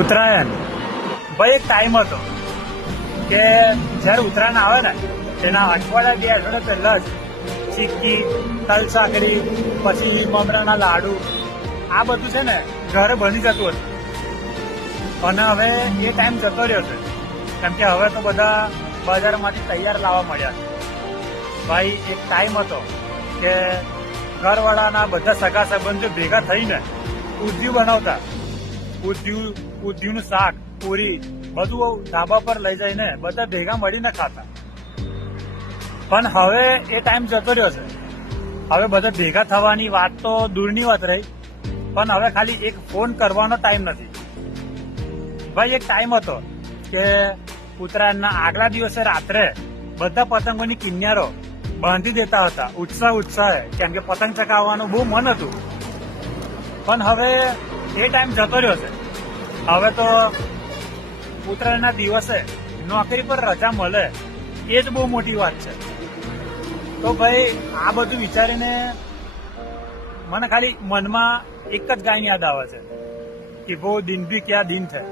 ઉત્તરાયણ ભાઈ એક ટાઈમ હતો કે જયારે ઉત્તરાયણ આવે ને એના અઠવાડિયા 2 અઠવાડિયા પહેલા જ ચીક્કી, તલ સાકરી, પછી મમરાના લાડુ આ બધું છે ને ઘરે બની જતું હતું. અને હવે એ ટાઈમ જતો રહ્યો છે, કેમ કે હવે તો બધા બજારમાંથી તૈયાર લાવવા મળ્યા છે. ભાઈ એક ટાઈમ હતો કે ઘરવાળાના બધા સગા સંબંધો ભેગા થઈને ઉંધિયું બનાવતા. ઉંધિયુંનું શાક, પૂરી બધું ધાબા પર લઈ જઈને બધા ભેગા મળીને ખાતા. પણ હવે એ ટાઈમ જતો રહ્યો છે. હવે બધા ભેગા થવાની વાત તો દૂરની વાત રહી, પણ હવે ખાલી એક ફોન કરવાનો ટાઈમ નથી. ભાઈ એક ટાઈમ હતો કે ઉત્તરાયણના આગલા દિવસે રાત્રે બધા પતંગોની કિન્યારો બાંધી દેતા હતા ઉત્સાહે, કેમ કે પતંગ ચગાવવાનું બહુ મન હતું. પણ હવે એ ટાઈમ જતો રહ્યો છે. હવે તો ઉત્તરાયણના દિવસે નોકરી પર રજા મળે એ જ બહુ મોટી વાત છે. તો ભાઈ આ બધું વિચારીને મને ખાલી મનમાં એક જ ગાયન યાદ આવે છે કે વો દિન ભી ક્યા દિન થે.